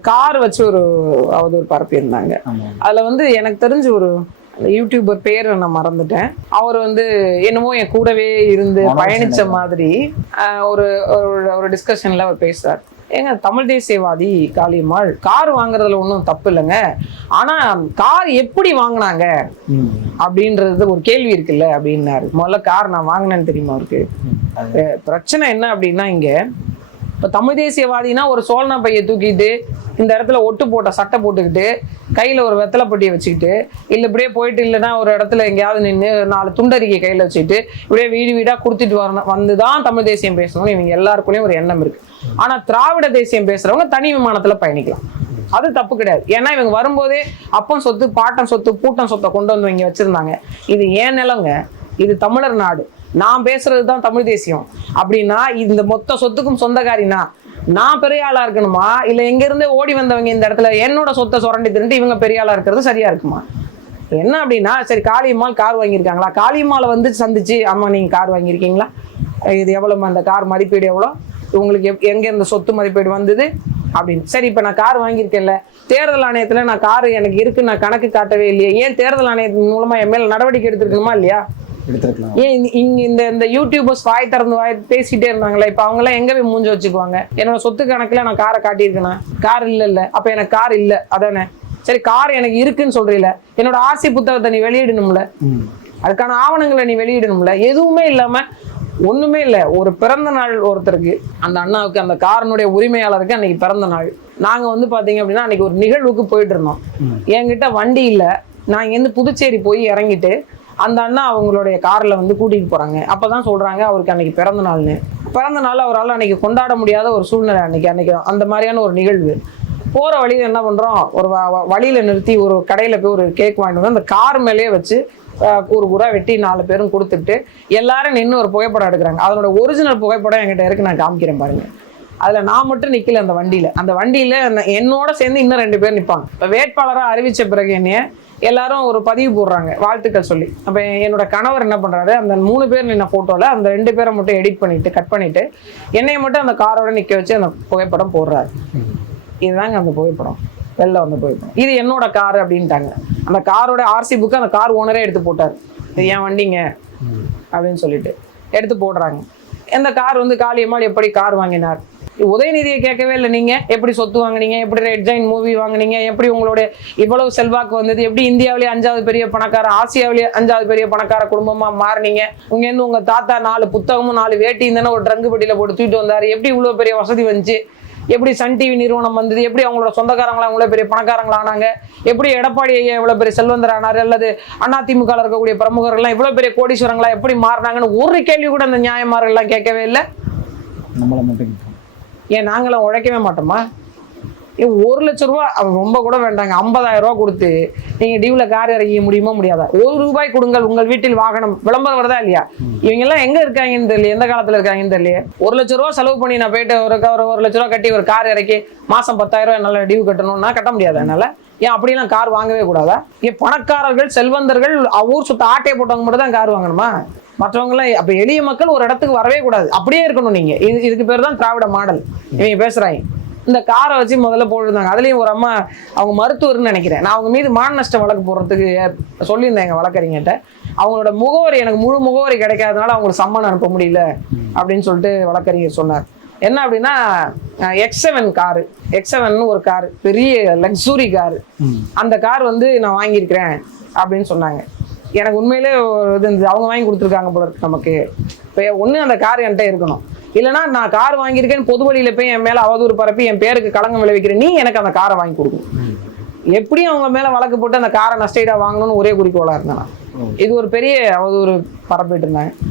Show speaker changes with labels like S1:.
S1: Car வச்சு ஒரு அவதூறு பரப்பியிருந்தாங்க அதுல வந்து எனக்கு தெரிஞ்சு ஒரு யூடியூபர் பேர் நான் மறந்துட்டேன். அவர் வந்து என்னமோ என் கூடவே இருந்து பயணிச்ச. மாதிரி ஒரு ஒரு- டிஸ்கஷன்ல அவர் பேசுறார். ஏங்க தமிழ் தேசியவாதி காளியம்மாள் கார் வாங்குறதுல ஒன்றும் தப்பு இல்லைங்க. ஆனா கார் எப்படி வாங்கினாங்க. அப்படின்றது ஒரு கேள்வி இருக்குல்ல அப்படின்னாரு. முதல்ல கார் நான் வாங்கினேன்னு தெரியுமா அவருக்கு? பிரச்சனை என்ன அப்படின்னா இங்க இப்போ தமிழ் தேசியவாதினா ஒரு சோழனா பையை தூக்கிட்டு இந்த இடத்துல ஒட்டு போட்ட சட்டை போட்டுக்கிட்டு கையில் ஒரு வெத்தலைப்பட்டியை வச்சுக்கிட்டு இல்லை இப்படியே போயிட்டு இல்லைன்னா ஒரு இடத்துல எங்கேயாவது நின்று நாலு துண்டறிக்கை கையில் வச்சுக்கிட்டு இப்படியே வீடு வீடாக கொடுத்துட்டு வரணும் வந்து தான் தமிழ் தேசியம் பேசணும்னு இவங்க எல்லாருக்குள்ளேயும் ஒரு எண்ணம் இருக்கு. ஆனால் திராவிட தேசியம் பேசுகிறவங்க தனி விமானத்தில் பயணிக்கலாம். அது தப்பு கிடையாது. ஏன்னா இவங்க வரும்போதே அப்பன் சொத்து பாட்டம் சொத்து கூட்டம் சொத்தை கொண்டு வந்து இங்கே வச்சுருந்தாங்க. இது ஏன் நிலங்க? இது தமிழர் நாடு. நான் பேசுறது தான் தமிழ் தேசியம். அப்படின்னா இந்த மொத்த சொத்துக்கும் சொந்தக்காரினா நான் பெரிய ஆளா இருக்கணுமா? இல்ல எங்க இருந்து ஓடி வந்தவங்க இந்த இடத்துல என்னோட சொத்தை சுரண்டி திருட்டு இவங்க பெரிய ஆளா இருக்கிறது சரியா இருக்குமா? என்ன அப்படின்னா சரி காளியம்மாள் கார் வாங்கியிருக்காங்களா? காளியம்மாளை வந்து சந்திச்சு அம்மா நீங்க கார் வாங்கியிருக்கீங்களா? இது எவ்வளவு அந்த கார் மதிப்பீடு எவ்வளோ? உங்களுக்கு எப்- எங்க இந்த சொத்து மதிப்பீடு வந்தது? அப்படின்னு. சரி இப்போ நான் கார் வாங்கியிருக்கேன்ல. தேர்தல் ஆணையத்தில் நான் கார் எனக்கு இருக்கு நான் கணக்கு காட்டவே இல்லையே. ஏன் தேர்தல் ஆணையத்தின் மூலமா என் மேல நடவடிக்கை எடுத்துருக்கணுமா இல்லையா?
S2: எடுத்திருக்கலாம்.
S1: ஏன் இங்க இந்த இந்த யூடியூபர்ஸ் வாய் திறந்து வாய் பேசிட்டே இருந்தாங்களே இப்போ அவங்க எல்லாம் எங்க போய் மூஞ்ச வச்சுக்குவாங்க? என்னோட சொத்து கணக்குல நான் காரை காட்டியிருக்கேனா? கார் இல்ல இல்ல. அப்ப எனக்கு கார் இல்ல. அதானே? சரி கார் எனக்கு இருக்குன்னு சொல்றீல. என்னோட ஆர்சி புத்தகத்தை நீ வெளியிடணும்ல. அதுக்கான ஆவணங்களை நீ வெளியிடணும்ல. எதுவுமே இல்லாம ஒண்ணுமே இல்ல. ஒரு பிறந்த நாள் ஒருத்தருக்கு அந்த அண்ணாவுக்கு அந்த காரனுடைய உரிமையாளருக்கு அன்னைக்கு பிறந்த நாள். நாங்க வந்து பாத்தீங்க அப்படின்னா அன்னைக்கு ஒரு நிகழ்வுக்கு போயிட்டு இருந்தோம். என்கிட்ட வண்டி இல்ல. நான் இங்கேருந்து புதுச்சேரி போய் இறங்கிட்டு அந்த அண்ணா அவங்களுடைய காரில் வந்து கூட்டிகிட்டு போகிறாங்க அப்போ தான் சொல்கிறாங்க அவருக்கு அன்றைக்கி பிறந்த நாள்னு. பிறந்த நாள் அவரால் அன்றைக்கி கொண்டாட முடியாத ஒரு சூழ்நிலை அன்னைக்கு அன்றைக்கி அந்த மாதிரியான ஒரு நிகழ்வு. போகிற வழியில் என்ன பண்ணுறோம் ஒரு வ- வ- நிறுத்தி ஒரு கடையில் போய் ஒரு கேக் வாங்கிட்டு வந்து அந்த கார் மேலேயே வச்சு கூறு கூறா வெட்டி நாலு பேரும் கொடுத்துட்டு எல்லாரும் நின்று ஒரு புகைப்படம் எடுக்கிறாங்க. அதனோட ஒரிஜினல் புகைப்படம் என்கிட்ட இருக்கு நான் காமிக்கிறேன் பாருங்க. அதில் நான் மட்டும் நிற்கல அந்த வண்டியில். அந்த வண்டியில் என்ன- என்னோட சேர்ந்து இன்னும் ரெண்டு பேர் நிற்பாங்க இப்போ வேட்பாளராக அறிவித்த பிறகு என்னைய எல்லாரும் ஒரு பதிவு போடுறாங்க வாழ்த்துக்கள் சொல்லி. அப்ப என்னோட கணவர் என்ன பண்றாரு அந்த மூணு பேர் நின்ன போட்டோல அந்த ரெண்டு பேரை மட்டும் எடிட் பண்ணிட்டு கட் பண்ணிட்டு என்னைய மட்டும் அந்த காரோட நிக்க வச்சு அந்த புகைப்படம் போடுறாரு. இதுதாங்க அந்த புகைப்படம். வெளில வந்த புகைப்படம். இது என்னோட கார் அப்படின்ட்டாங்க. அந்த காரோட ஆர்சி புக்கு அந்த கார் ஓனரே எடுத்து போட்டார். இது என் வண்டிங்க. அப்படின்னு சொல்லிட்டு எடுத்து போடுறாங்க. இந்த கார் வந்து காளியம்மாள் எப்படி கார் வாங்கினார்? உதயநிதியை கேட்கவே இல்லை நீங்க. எப்படி சொத்து வாங்குனீங்க? எப்படி ரெட் ஜைன் மூவி வாங்குனீங்க? எப்படி உங்களுடைய இவ்வளவு செல்வாக்கு வந்தது? எப்படி இந்தியாவிலேயே அஞ்சாவது பெரிய பணக்கார ஆசியாவிலேயே அஞ்சாவது பெரிய பணக்கார குடும்பமா மாறுனீங்க? உங்க இருந்து உங்க தாத்தா நாலு புத்தகமும் நாலு வேட்டியும் தானே ஒரு ட்ரங்கு பெட்டியில போட்டு தூக்கிட்டு வந்தாரு. எப்படி இவ்வளவு பெரிய வசதி வந்துச்சு? எப்படி சன் டிவி நிறுவனம் வந்தது? எப்படி அவங்களோட சொந்தக்காரங்களா இவ்வளோ பெரிய பணக்காரங்களா ஆனாங்க? எப்படி எடப்பாடி ஐயா இவ்வளோ பெரிய செல்வந்தர் ஆனாரு? அல்லது அதிமுக ல இருக்கக்கூடிய பிரமுகர்கள்லாம் இவ்வளோ பெரிய கோடீஸ்வரங்களா எப்படி மாறினாங்கன்னு ஒரு கேள்வி கூட அந்த நியாயமாரெல்லாம் கேட்கவே இல்லை.
S2: நம்மளை மட்டும்
S1: ஏன் நாங்களாம் உழைக்கவே மாட்டோமா? ஏன் ஒரு லட்ச ரூபா அவன் ரொம்ப கூட வேண்டாங்க. ஐம்பதாயிரம் ரூபா கொடுத்து நீங்க டியூல கார் இறங்கிய முடியுமா முடியாதா? ஒரு ரூபாய் கொடுங்கள் உங்கள் வீட்டில் வாகனம். விளம்பரம் வருதா இல்லையா? இவங்க எல்லாம் எங்க இருக்காங்கன்னு தெரியல எந்த காலத்துல இருக்காங்கன்னு தெரியல ஒரு லட்ச ரூபா செலவு பண்ணி நான் போயிட்டு ஒரு ஒரு ஒரு லட்ச ரூபா கட்டி ஒரு கார் இறக்கி மாசம் பத்தாயிரம் என்னால் என்னால டியூ கட்டணும்னா கட்ட முடியாது என்னால. ஏன் அப்படிலாம் கார் வாங்கவே கூடாதா? ஏன் பணக்காரர்கள் செல்வந்தர்கள் ஊர் சுத்த ஆட்டையை போட்டவங்க மட்டும் தான் கார் வாங்கணுமா? மற்றவங்க எல்லாம் அப்ப எளிய மக்கள் ஒரு இடத்துக்கு வரவே கூடாது. அப்படியே இருக்கணும் நீங்க. இது இதுக்கு பேர் தான் திராவிட மாடல். இவங்க பேசுறாங்க. இந்த காரை வச்சு முதல்ல போட்டிருந்தாங்க. அதுலயும் ஒரு அம்மா அவங்க மருத்துவர்னு நினைக்கிறேன். நான் அவங்க மீது மான நஷ்ட வழக்கு போடுறதுக்கு சொல்லியிருந்தேன் எங்க வழக்கறிஞர்கிட்ட. அவங்களோட முகவரி எனக்கு முழு முகவரி கிடைக்காதனால அவங்களுக்கு சம்மன் அனுப்ப முடியல அப்படின்னு சொல்லிட்டு வழக்கறிஞர் சொன்னார். என்ன அப்படின்னா X seven car X seven ஒரு காரு பெரிய லக்ஸுரி காரு. அந்த கார் வந்து நான் வாங்கியிருக்கிறேன் அப்படின்னு சொன்னாங்க. எனக்கு உண்மையிலே ஒரு இது. அவங்க வாங்கி கொடுத்துருக்காங்க போல இருக்கு நமக்கு இப்போ ஒன்று அந்த கார் என்கிட்ட இருக்கணும் இல்லைன்னா நான் கார் வாங்கியிருக்கேன்னு பொது வழியில போய் என் மேலே அவதூறு பரப்பி என் பேருக்கு களங்கம் விளைவிக்கிறேன் நீ எனக்கு அந்த காரை வாங்கி கொடுக்கணும். எப்படியும் அவங்க மேலே வழக்கு போட்டு அந்த காரை நஷ்டஈடா வாங்கணும்னு ஒரே குறிக்கோளாக இருந்தேன். இது ஒரு பெரிய அவதூறு பரப்பிட்டு இருந்தாங்க